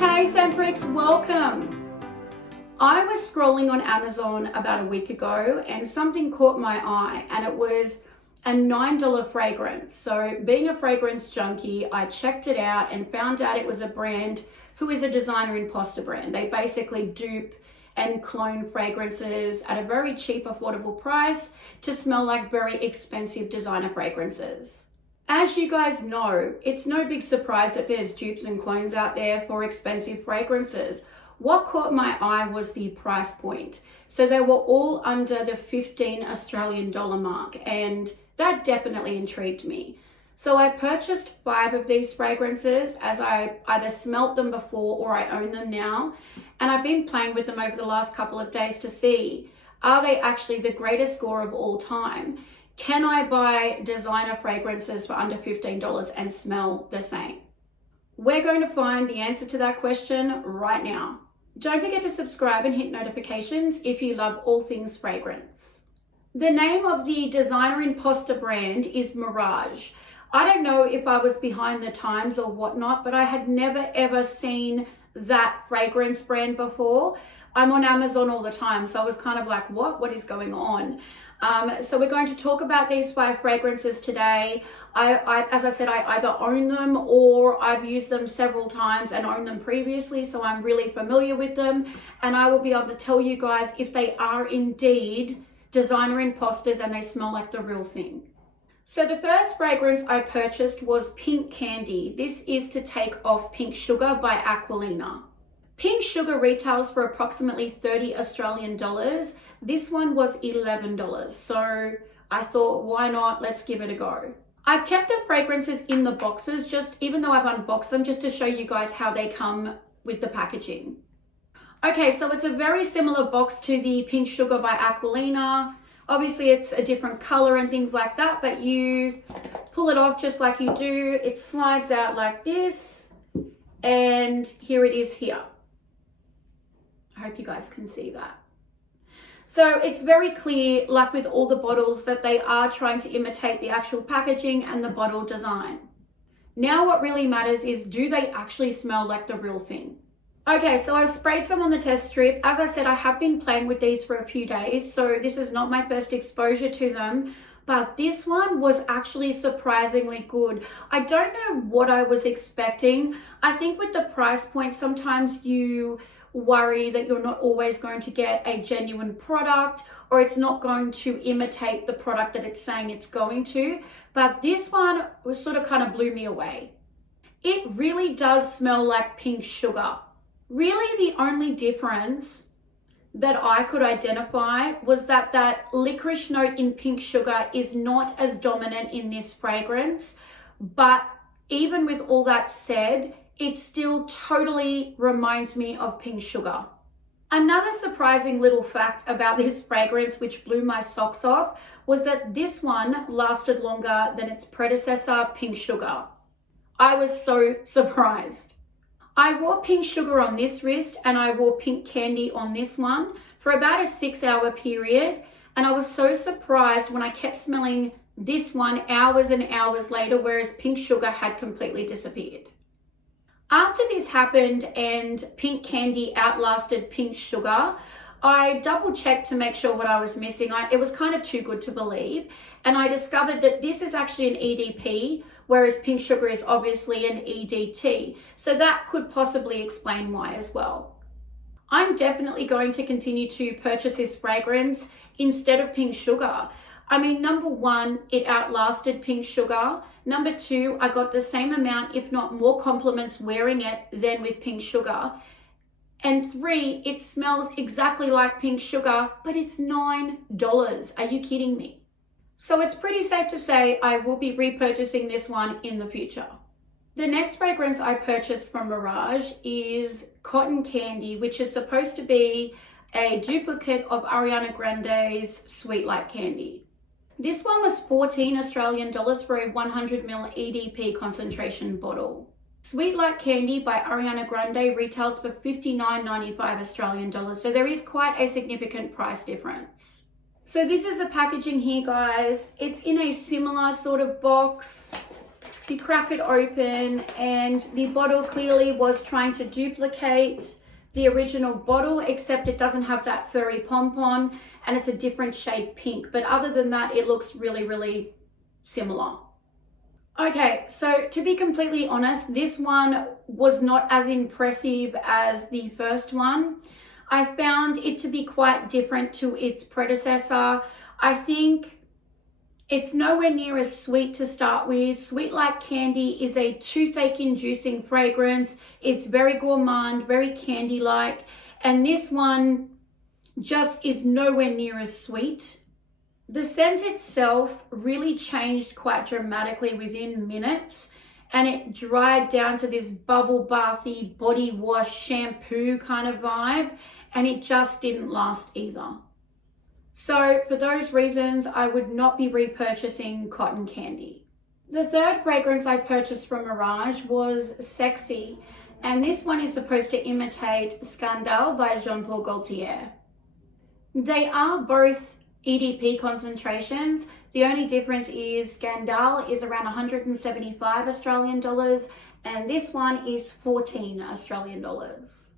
Hey Scentbricks, welcome! I was scrolling on Amazon about a week ago and something caught my eye, and it was a $9 fragrance. So being a fragrance junkie, I checked it out and found out it was a brand who is a designer imposter brand. They basically dupe and clone fragrances at a very cheap, affordable price to smell like very expensive designer fragrances. As you guys know, it's no big surprise that there's dupes and clones out there for expensive fragrances. What caught my eye was the price point. So they were all under the 15 Australian dollar mark, and that definitely intrigued me. So I purchased 5 of these fragrances as I either smelt them before or I own them now. And I've been playing with them over the last couple of days to see, are they actually the greatest score of all time? Can I buy designer fragrances for under $15 and smell the same? We're going to find the answer to that question right now. Don't forget to subscribe and hit notifications if you love all things fragrance. The name of the designer imposter brand is Mirage. I don't know if I was behind the times or whatnot, but I had never ever seen that fragrance brand before. I'm on Amazon all the time, so I was kind of like, what is going on? So we're going to talk about these 5 fragrances today. As I said, I either own them or I've used them several times and owned them previously, so I'm really familiar with them. And I will be able to tell you guys if they are indeed designer imposters and they smell like the real thing. So the first fragrance I purchased was Pink Candy. This is to take off Pink Sugar by Aquilina. Pink Sugar retails for approximately 30 Australian dollars. This one was $11. So I thought, why not? Let's give it a go. I've kept the fragrances in the boxes, just even though I've unboxed them, just to show you guys how they come with the packaging. Okay, so it's a very similar box to the Pink Sugar by Aquilina. Obviously it's a different color and things like that, but you pull it off just like you do. It slides out like this, and here it is here. I hope you guys can see that. So it's very clear, like with all the bottles, that they are trying to imitate the actual packaging and the bottle design. Now what really matters is, do they actually smell like the real thing? Okay, so I've sprayed some on the test strip. As I said, I have been playing with these for a few days, so this is not my first exposure to them, but this one was actually surprisingly good. I don't know what I was expecting. I think with the price point, sometimes you worry that you're not always going to get a genuine product, or it's not going to imitate the product that it's saying it's going to. But this one was sort of kind of blew me away. It really does smell like Pink Sugar. Really the only difference that I could identify was that that licorice note in Pink Sugar is not as dominant in this fragrance. But even with all that said, it still totally reminds me of Pink Sugar. Another surprising little fact about this fragrance, which blew my socks off, was that this one lasted longer than its predecessor, Pink Sugar. I was so surprised. I wore Pink Sugar on this wrist and I wore Pink Candy on this one for about a 6-hour period. And I was so surprised when I kept smelling this one hours and hours later, whereas Pink Sugar had completely disappeared. After this happened and Pink Candy outlasted Pink Sugar, I double checked to make sure what I was missing. It was kind of too good to believe. And I discovered that this is actually an EDP, whereas Pink Sugar is obviously an EDT. So that could possibly explain why as well. I'm definitely going to continue to purchase this fragrance instead of Pink Sugar. I mean, number 1, it outlasted Pink Sugar. Number 2, I got the same amount, if not more compliments wearing it than with Pink Sugar. And 3, it smells exactly like Pink Sugar, but it's $9. Are you kidding me? So it's pretty safe to say I will be repurchasing this one in the future. The next fragrance I purchased from Mirage is Cotton Candy, which is supposed to be a duplicate of Ariana Grande's Sweet Like Candy. This one was 14 Australian dollars for a 100ml EDP concentration bottle. Sweet Like Candy by Ariana Grande retails for $59.95 Australian dollars, so there is quite a significant price difference. So this is the packaging here, guys. It's in a similar sort of box. You crack it open and the bottle clearly was trying to duplicate the original bottle, except it doesn't have that furry pom-pom and it's a different shade pink. But other than that, it looks really, really similar. Okay, so to be completely honest, this one was not as impressive as the first one. I found it to be quite different to its predecessor. I think it's nowhere near as sweet to start with. Sweet Like Candy is a toothache-inducing fragrance. It's very gourmand, very candy-like, and this one just is nowhere near as sweet. The scent itself really changed quite dramatically within minutes, and it dried down to this bubble bathy body wash shampoo kind of vibe, and it just didn't last either. So for those reasons, I would not be repurchasing Cotton Candy. The third fragrance I purchased from Mirage was Sexy, and this one is supposed to imitate Scandale by Jean Paul Gaultier. They are both EDP concentrations. The only difference is Scandale is around 175 Australian dollars and this one is 14 Australian dollars.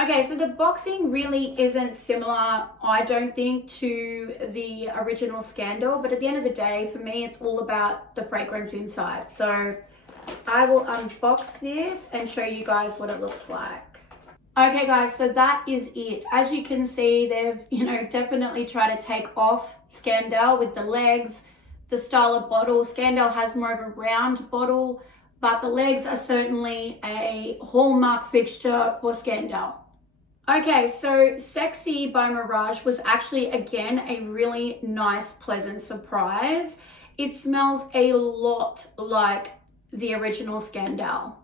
Okay, so the boxing really isn't similar, I don't think, to the original Scandal, but at the end of the day, for me, it's all about the fragrance inside. So I will unbox this and show you guys what it looks like. Okay guys, so that is it. As you can see, they've, definitely tried to take off Scandal with the legs, the style of bottle. Scandal has more of a round bottle, but the legs are certainly a hallmark fixture for Scandal. Okay, so Sexy by Mirage was actually, again, a really nice, pleasant surprise. It smells a lot like the original Scandal.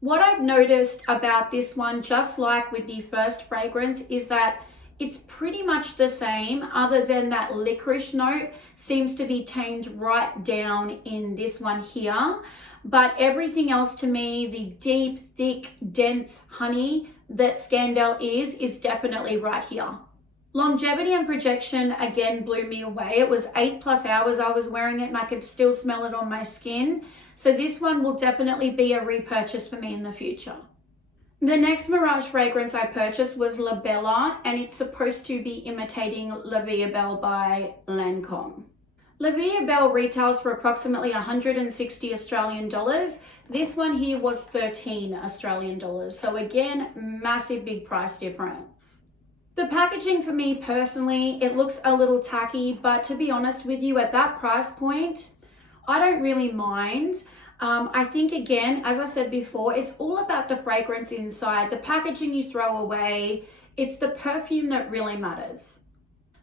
What I've noticed about this one, just like with the first fragrance, is that it's pretty much the same, other than that licorice note seems to be tamed right down in this one here. But everything else to me, the deep, thick, dense honey that Scandal is definitely right here. Longevity and projection again blew me away. It was 8+ hours I was wearing it and I could still smell it on my skin. So this one will definitely be a repurchase for me in the future. The next Mirage fragrance I purchased was La Bella, and it's supposed to be imitating La Vie est Belle by Lancome. La Vie est Belle retails for approximately 160 Australian dollars. This one here was 13 Australian dollars. So again, massive big price difference. The packaging for me personally, it looks a little tacky, but to be honest with you, at that price point, I don't really mind. I think, again, as I said before, it's all about the fragrance inside. The packaging you throw away, it's the perfume that really matters.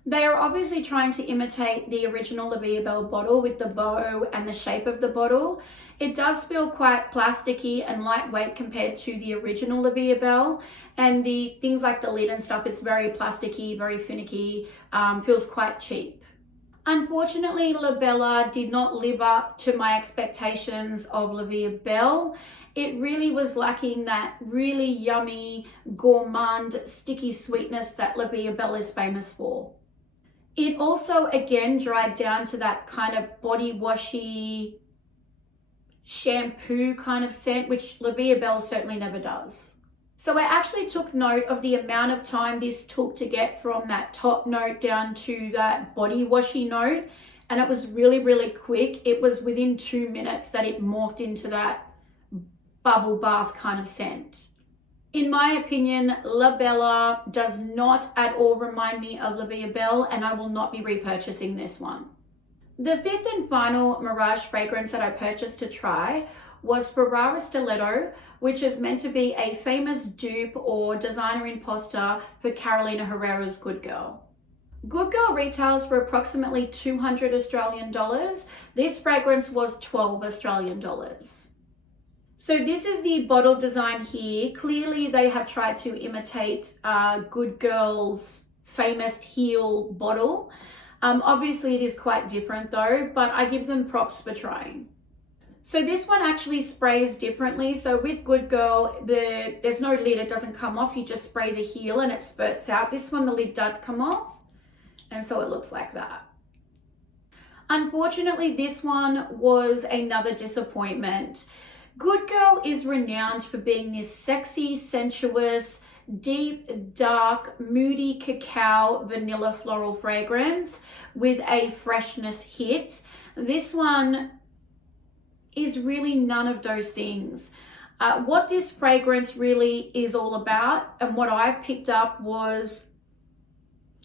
They are obviously trying to imitate the original La Vie est Belle bottle with the bow and the shape of the bottle. It does feel quite plasticky and lightweight compared to the original La Vie est Belle, and the things like the lid and stuff, it's very plasticky, very finicky, feels quite cheap. Unfortunately, La Bella did not live up to my expectations of La Vie est Belle. It really was lacking that really yummy, gourmand, sticky sweetness that La Vie est Belle is famous for. It also, again, dried down to that kind of body washy shampoo kind of scent, which La Vie est Belle certainly never does. So I actually took note of the amount of time this took to get from that top note down to that body washy note. And it was really, really quick. It was within 2 minutes that it morphed into that bubble bath kind of scent. In my opinion, La Bella does not at all remind me of La Vie est Belle, and I will not be repurchasing this one. The fifth and final Mirage fragrance that I purchased to try was Ferrara Stiletto, which is meant to be a famous dupe or designer imposter for Carolina Herrera's Good Girl. Good Girl retails for approximately 200 Australian dollars. This fragrance was 12 Australian dollars. So this is the bottle design here. Clearly they have tried to imitate Good Girl's famous heel bottle. Obviously it is quite different though, but I give them props for trying. So this one actually sprays differently. So with Good Girl, there's no lid, it doesn't come off. You just spray the heel and it spurts out. This one, the lid does come off. And so it looks like that. Unfortunately, this one was another disappointment. Good Girl is renowned for being this sexy, sensuous, deep, dark, moody cacao vanilla floral fragrance with a freshness hit. This one is really none of those things. What this fragrance really is all about, and what I've picked up, was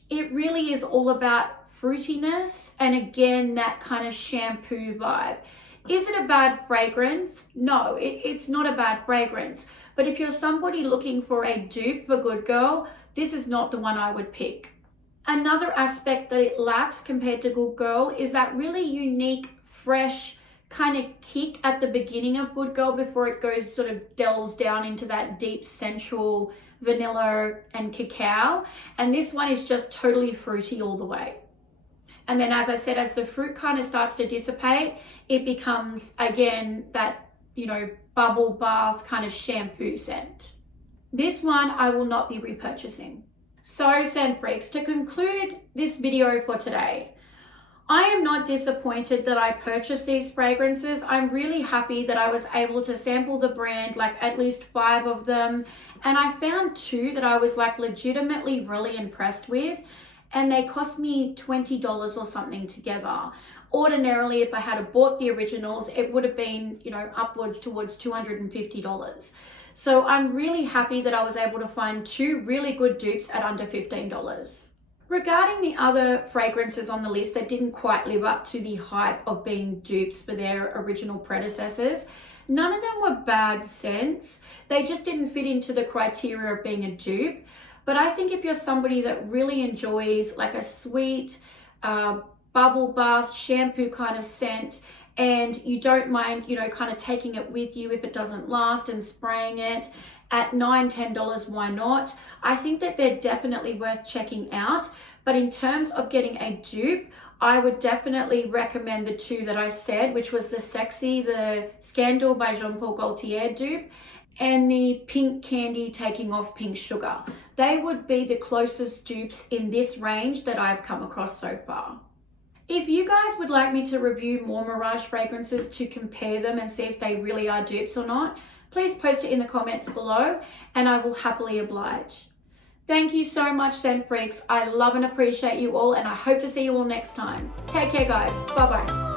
it really is all about fruitiness and again that kind of shampoo vibe. Is it a bad fragrance? No, it's not a bad fragrance. But if you're somebody looking for a dupe for Good Girl, this is not the one I would pick. Another aspect that it lacks compared to Good Girl is that really unique, fresh kind of kick at the beginning of Good Girl before it goes sort of delves down into that deep sensual vanilla and cacao. And this one is just totally fruity all the way. And then, as I said, as the fruit kind of starts to dissipate, it becomes, again, that, bubble bath kind of shampoo scent. This one I will not be repurchasing. So, scent freaks, to conclude this video for today, I am not disappointed that I purchased these fragrances. I'm really happy that I was able to sample the brand, like at least 5 of them. And I found 2 that I was like legitimately really impressed with. And they cost me $20 or something together. Ordinarily, if I had bought the originals, it would have been, upwards towards $250. So I'm really happy that I was able to find 2 really good dupes at under $15. Regarding the other fragrances on the list that didn't quite live up to the hype of being dupes for their original predecessors, none of them were bad scents. They just didn't fit into the criteria of being a dupe. But I think if you're somebody that really enjoys like a sweet bubble bath shampoo kind of scent, and you don't mind, kind of taking it with you if it doesn't last and spraying it at $9, $10, why not? I think that they're definitely worth checking out. But in terms of getting a dupe, I would definitely recommend the 2 that I said, which was the Scandal by Jean Paul Gaultier dupe, and the Pink Candy Taking Off Pink Sugar. They would be the closest dupes in this range that I've come across so far. If you guys would like me to review more Mirage fragrances to compare them and see if they really are dupes or not, please post it in the comments below and I will happily oblige. Thank you so much, scent freaks. I love and appreciate you all, and I hope to see you all next time. Take care, guys. Bye-bye.